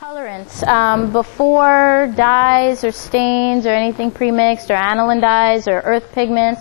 Colorants, before dyes or stains or anything pre-mixed or aniline dyes or earth pigments,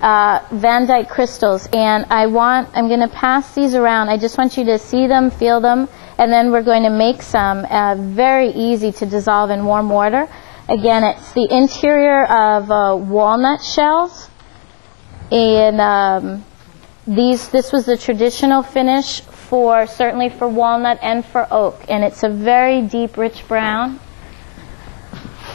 Van Dyke crystals. And I'm going to pass these around. I just want you to see them, feel them, and then we're going to make some very easy to dissolve in warm water. Again, it's the interior of walnut shells. And this was the traditional finish certainly for walnut and for oak, and it's a very deep, rich brown.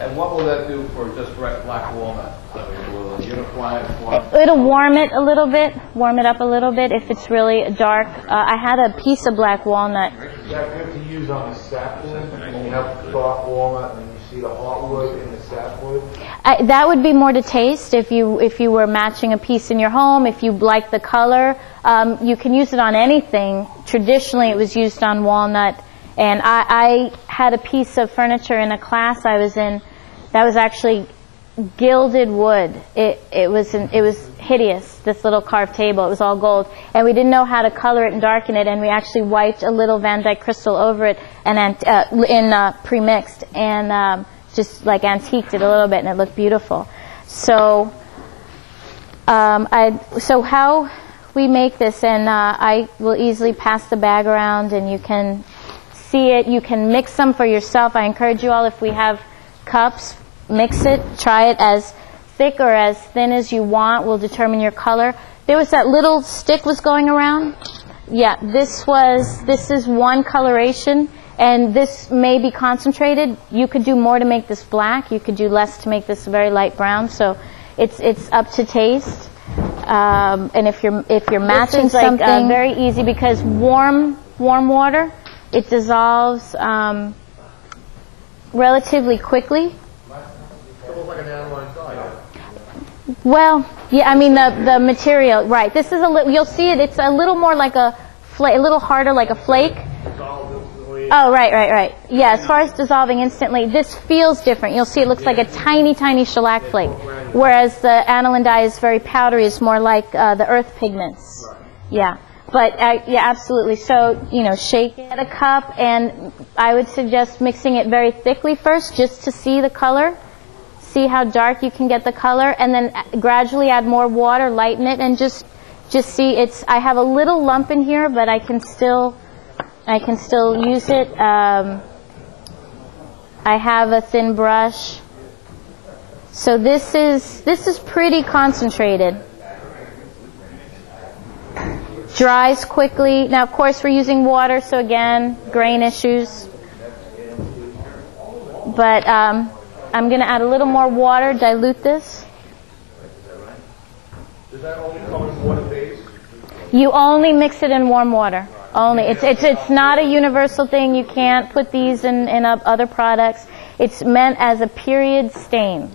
And what will that do for just black walnut? So will it unify it? It'll warm it a little bit, warm it up a little bit if it's really dark. I had a piece of black walnut. Is that good to use on the sapwood? When you have soft walnut and you see the hardwood in the sapwood? That would be more to taste if you were matching a piece in your home. If you like the color, you can use it on anything. Traditionally, it was used on walnut. And I had a piece of furniture in a class I was in that was actually gilded wood. It was hideous, this little carved table. It was all gold. And we didn't know how to color it and darken it, and we actually wiped a little Van Dyke crystal over it and pre-mixed and just like antiqued it a little bit, and it looked beautiful. So so how we make this, and I will easily pass the bag around and you can see it. You can mix them for yourself. I encourage you all, if we have cups, mix it. Try it as thick or as thin as you want. Will determine your color. There was that little stick was going around. Yeah, this is one coloration, and this may be concentrated. You could do more to make this black. You could do less to make this very light brown. So it's up to taste. And if you're matching something, very easy, because warm water, it dissolves relatively quickly. Almost like an aniline dye. Well, yeah, I mean the material, right? This is you'll see it. It's a little more like a little harder, like a flake. Oh, right. Yeah, as far as dissolving instantly, this feels different. You'll see it looks like a tiny, tiny shellac flake, whereas the aniline dye is very powdery. It's more like the earth pigments. Yeah. But, yeah, absolutely. So, shake it at a cup, and I would suggest mixing it very thickly first just to see the color, see how dark you can get the color, and then gradually add more water, lighten it, and just see I have a little lump in here, but I can still use it. I have a thin brush. So this is pretty concentrated. Dries quickly. Now, of course, we're using water, so again, grain issues. But I'm going to add a little more water, dilute this. Does that only come in water base? You only mix it in warm water. Only. It's not a universal thing. You can't put these in other products. It's meant as a period stain.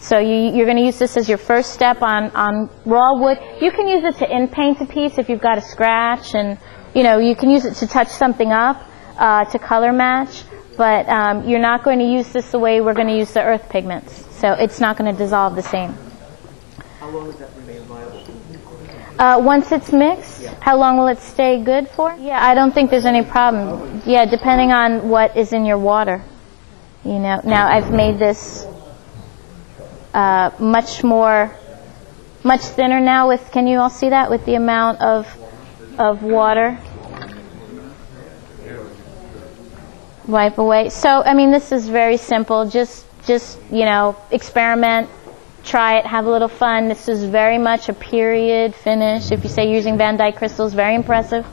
So you're going to use this as your first step on raw wood. You can use it to in-paint a piece if you've got a scratch, and you can use it to touch something up, to color match. But you're not going to use this the way we're going to use the earth pigments. So it's not going to dissolve the same. How long does that remain viable? Once it's mixed, how long will it stay good for? Yeah, I don't think there's any problem. Yeah, depending on what is in your water. Now I've made this much thinner now. Can you all see that with the amount of water? Wipe away. So, I mean, this is very simple. Just experiment, try it, have a little fun. This is very much a period finish. If you say using Van Dyke crystals, very impressive.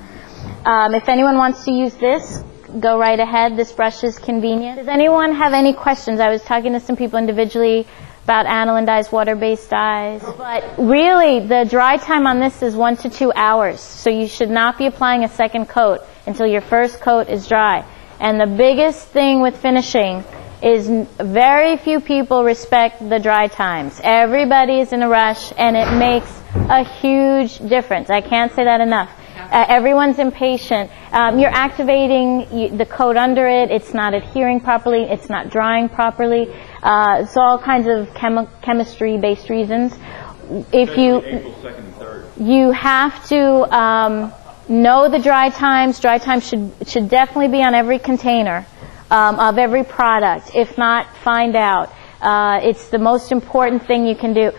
If anyone wants to use this, go right ahead. This brush is convenient. Does anyone have any questions? I was talking to some people individually about aniline dyes, water-based dyes. But really, the dry time on this is 1 to 2 hours. So you should not be applying a second coat until your first coat is dry. And the biggest thing with finishing is very few people respect the dry times. Everybody is in a rush, and it makes a huge difference. I can't say that enough. Everyone's impatient. You're activating the coat under it. It's not adhering properly. It's not drying properly. It's all kinds of chemistry-based reasons. If you have to know the dry times. Dry times should definitely be on every container. of every product. If not, find out. It's the most important thing you can do.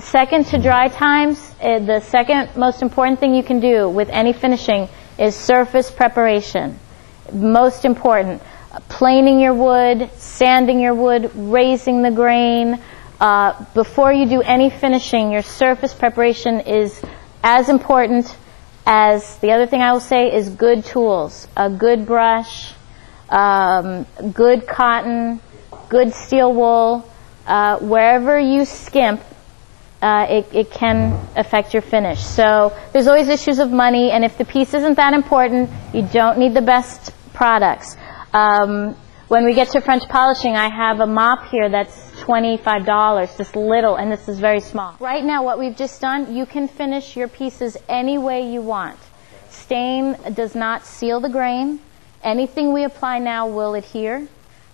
Second to dry times, the second most important thing you can do with any finishing is surface preparation. Most important. Planing your wood, sanding your wood, raising the grain. Before you do any finishing, your surface preparation is as important as the other thing I will say is good tools. A good brush, good cotton, good steel wool. Wherever you skimp, it can affect your finish. So there's always issues of money, and if the piece isn't that important, you don't need the best products. When we get to French polishing, I have a mop here that's $25, this little, and this is very small. Right now, what we've just done, you can finish your pieces any way you want. Stain does not seal the grain. Anything we apply now will adhere.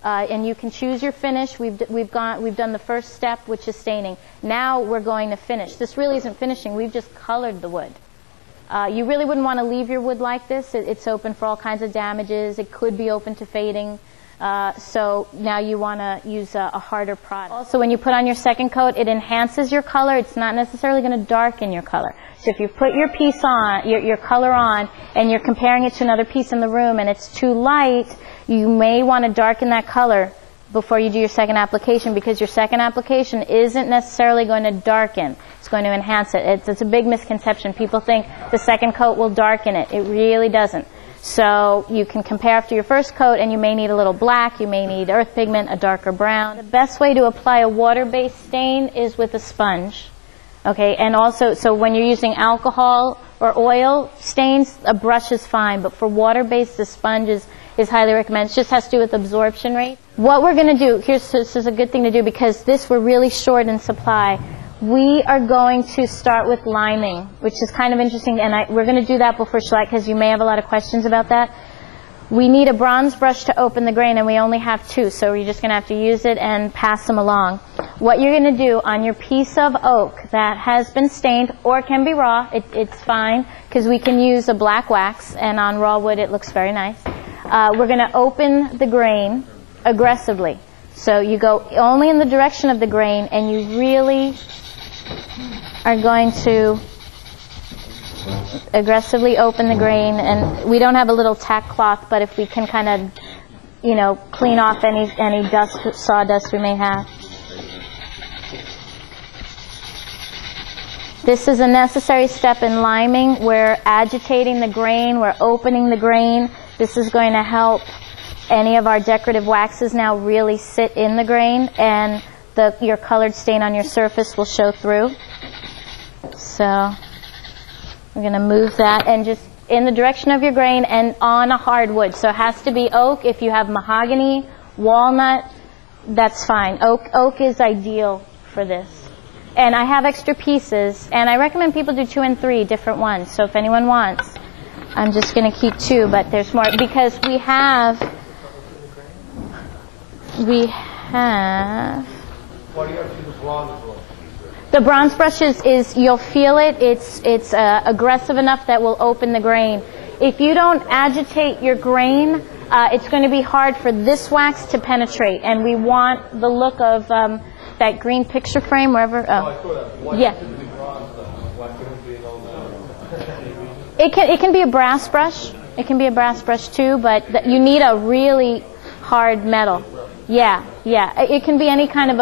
And you can choose your finish. We've done the first step, which is staining. Now we're going to finish. This really isn't finishing. We've just colored the wood. You really wouldn't want to leave your wood like this. It's open for all kinds of damages. It could be open to fading. So now you want to use a harder product. Also, when you put on your second coat, it enhances your color. It's not necessarily going to darken your color. So if you put your piece on, your color on, and you're comparing it to another piece in the room and it's too light, you may want to darken that color before you do your second application, because your second application isn't necessarily going to darken. It's going to enhance it. It's a big misconception. People think the second coat will darken it. It really doesn't. So you can compare after your first coat, and you may need a little black, you may need earth pigment, a darker brown. The best way to apply a water-based stain is with a sponge. Okay, and also, so when you're using alcohol or oil stains, a brush is fine, but for water-based, the sponge is highly recommended. It just has to do with absorption rate. What we're going to do, this is a good thing to do because this we're really short in supply. We are going to start with liming, which is kind of interesting, and we're going to do that before shellac because you may have a lot of questions about that. We need a bronze brush to open the grain, and we only have two, so you're just going to have to use it and pass them along. What you're going to do on your piece of oak that has been stained, or can be raw, it's fine, because we can use a black wax, and on raw wood it looks very nice. We're going to open the grain aggressively. So you go only in the direction of the grain, and you really are going to aggressively open the grain. And we don't have a little tack cloth, but if we can kind of, clean off any dust, sawdust we may have. This is a necessary step in liming. We're agitating the grain, we're opening the grain. This is going to help any of our decorative waxes now really sit in the grain, and your colored stain on your surface will show through. So we're going to move that and just in the direction of your grain and on a hardwood. So it has to be oak. If you have mahogany, walnut, that's fine. Oak is ideal for this. And I have extra pieces, and I recommend people do 2 and 3 different ones. So if anyone wants, I'm just going to keep 2, but there's more because we have. Why do you have to use the bronze brush? The bronze brush is you'll feel it. It's aggressive enough that will open the grain. If you don't agitate your grain, it's going to be hard for this wax to penetrate. And we want the look of that green picture frame wherever. Yeah. It can be a brass brush. It can be a brass brush too, but you need a really hard metal. Yeah. It can be any kind of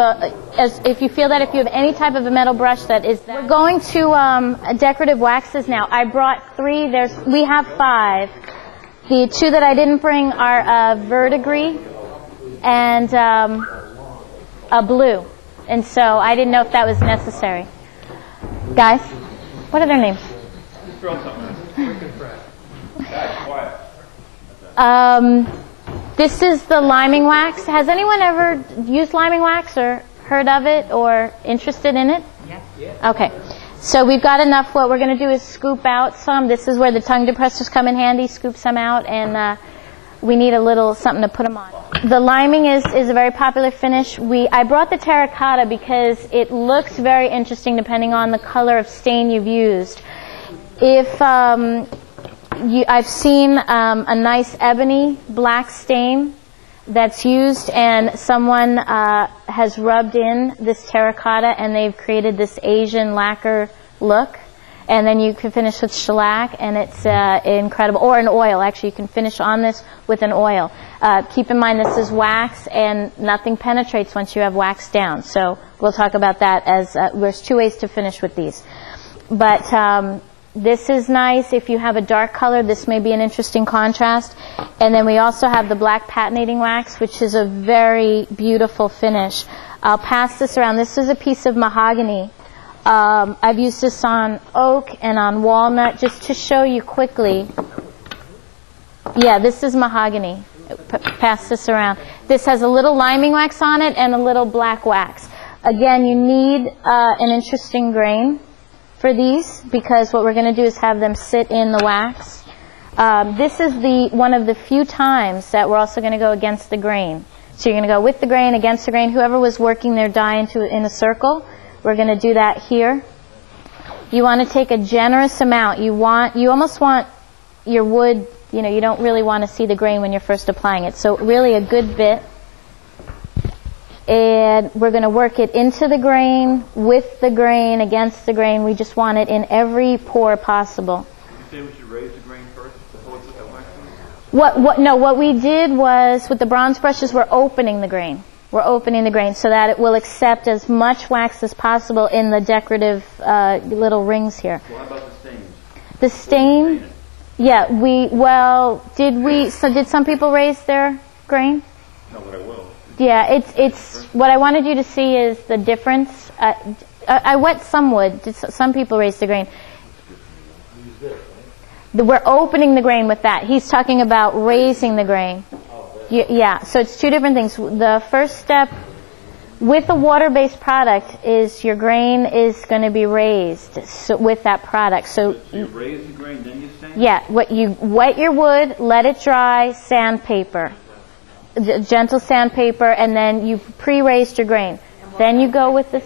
if you feel that if you have any type of a metal brush that is that. We're going to decorative waxes now. I brought 3. We have 5. The 2 that I didn't bring are verdigris and a blue. And so I didn't know if that was necessary. Guys, what are their names? This is the liming wax. Has anyone ever used liming wax or heard of it or interested in it? Yeah. Okay. So we've got enough. What we're going to do is scoop out some. This is where the tongue depressors come in handy. Scoop some out, and we need a little something to put them on. The liming is a very popular finish. I brought the terracotta because it looks very interesting depending on the color of stain you've used. If I've seen a nice ebony black stain, that's used, and someone has rubbed in this terracotta, and they've created this Asian lacquer look. And then you can finish with shellac, and it's incredible. Or an oil, actually. You can finish on this with an oil. Keep in mind this is wax, and nothing penetrates once you have wax down. So we'll talk about that as there's two ways to finish with these. But this is nice. If you have a dark color, this may be an interesting contrast. And then we also have the black patinating wax, which is a very beautiful finish. I'll pass this around. This is a piece of mahogany. I've used this on oak and on walnut just to show you quickly. Yeah, this is mahogany. Pass this around. This has a little liming wax on it and a little black wax. Again, you need an interesting grain for these, because what we're going to do is have them sit in the wax. This is one of the few times that we're also going to go against the grain. So you're going to go with the grain, against the grain. Whoever was working their dye in a circle, we're going to do that here. You want to take a generous amount. You almost want your wood, you don't really want to see the grain when you're first applying it. So really a good bit. And we're going to work it into the grain, with the grain, against the grain. We just want it in every pore possible. Did you say we should raise the grain first before we put that wax in? What we did was, with the bronze brushes, we're opening the grain. We're opening the grain so that it will accept as much wax as possible in the decorative little rings here. Well, how about the stains? The stain, yeah, did some people raise their grain? No, but I will. Yeah, it's what I wanted you to see is the difference. I wet some wood. Some people raise the grain. We're opening the grain with that. He's talking about raising the grain. Yeah, so it's two different things. The first step with a water-based product is your grain is going to be raised with that product. So you raise the grain, then you stain? Yeah, you wet your wood, let it dry, sandpaper, gentle sandpaper, and then you've pre-raised your grain. Then you go with this.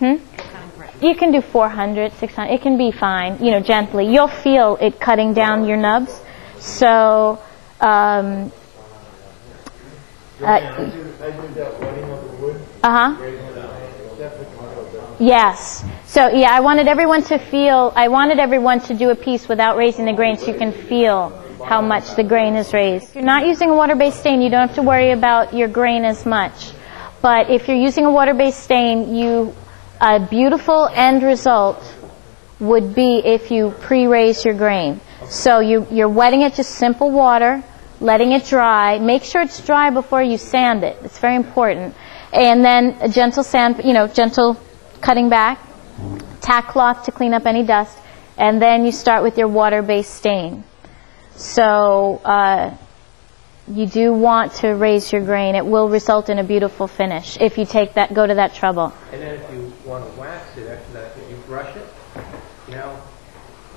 You can do 400, 600. It can be fine, gently. You'll feel it cutting down your nubs. So. Yes. So yeah, I wanted everyone to do a piece without raising the grain, so you can feel how much the grain is raised. If you're not using a water-based stain, you don't have to worry about your grain as much. But if you're using a water-based stain, a beautiful end result would be if you pre-raise your grain. So you're wetting it, just simple water, letting it dry. Make sure it's dry before you sand it. It's very important. And then a gentle sand, gentle cutting back, tack cloth to clean up any dust, and then you start with your water-based stain. So you do want to raise your grain. It will result in a beautiful finish if you go to that trouble. And then if you want to wax it after that, if you brush it,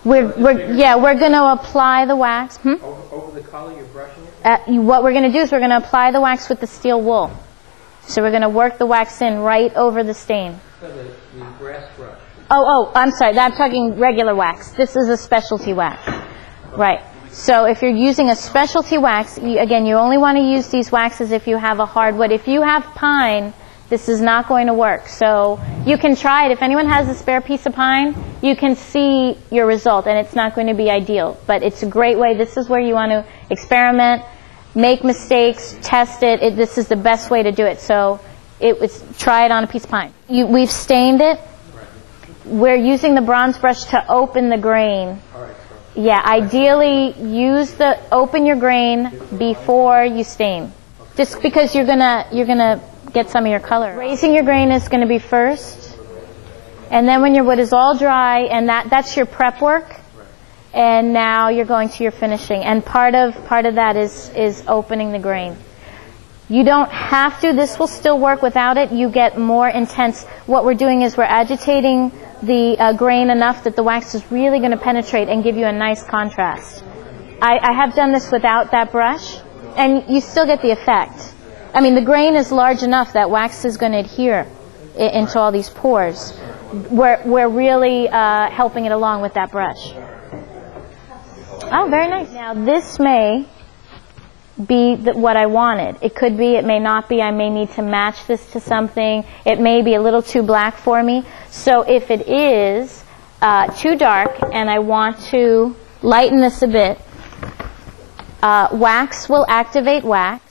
we're going to apply the wax. over the color, you're brushing it? What we're going to do is we're going to apply the wax with the steel wool. So we're going to work the wax in right over the stain. So the brass brush. Oh, I'm sorry. I'm talking regular wax. This is a specialty wax. Right. So if you're using a specialty wax, again, you only want to use these waxes if you have a hardwood. If you have pine, this is not going to work. So you can try it. If anyone has a spare piece of pine, you can see your result, and it's not going to be ideal. But it's a great way. This is where you want to experiment, make mistakes, test it. This is the best way to do it. So try it on a piece of pine. We've stained it. We're using the bronze brush to open the grain. Yeah, ideally open your grain before you stain, just because you're gonna get some of your color. Raising your grain is going to be first, and then when your wood is all dry, and that's your prep work, and now you're going to your finishing. And part of that is opening the grain. You don't have to. This will still work without it. You get more intense. What we're doing is we're agitating the grain enough that the wax is really going to penetrate and give you a nice contrast. I have done this without that brush, and you still get the effect. I mean, the grain is large enough that wax is going to adhere into all these pores. We're really helping it along with that brush. Oh, very nice. Now, this may be what I wanted. It could be, it may not be. I may need to match this to something. It may be a little too black for me. So if it is too dark and I want to lighten this a bit, wax will activate wax.